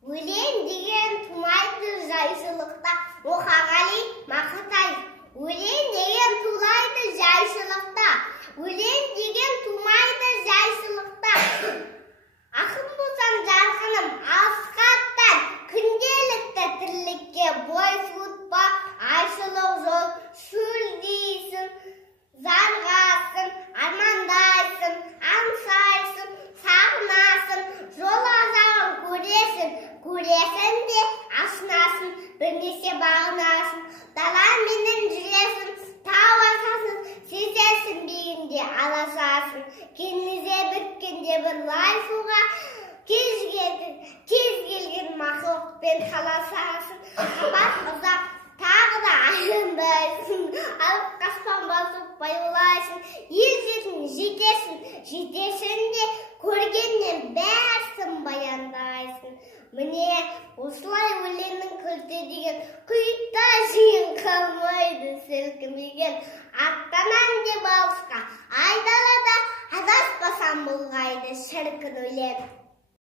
Өлең деген тумайды жайшылықта, Мұқағали Мақатай. Өлең деген тулайды жайшылықта, өлең деген тумайды жайшылықта. Ақын болсам жарқыным алысқа аттан, күнделікті тірлікке бой суытпа, айшылық жол шөлдейсін, зарғасын, армандайсың, аңсайсың, сағынасың, жол азабын көресің де ашынасың, бірнеше бағынасың, дала менен жүресің, тау асасың, сезесің биігінде аласасың, кеңізе біткенде бір лай суға, кез келген мақұлықпен таласасың, қабат ұзақ тағы да аянбайсың, алып қаспан басып баяулайсың, ел жетесің де көргеннен бәрсін баяндайсың. Міне, осылай өлеңнің кілті деген құйықта жиын қалмайды сілкімеген, аттанам деп алысқа, айдалада адаспасам болғайды шіркін өлең.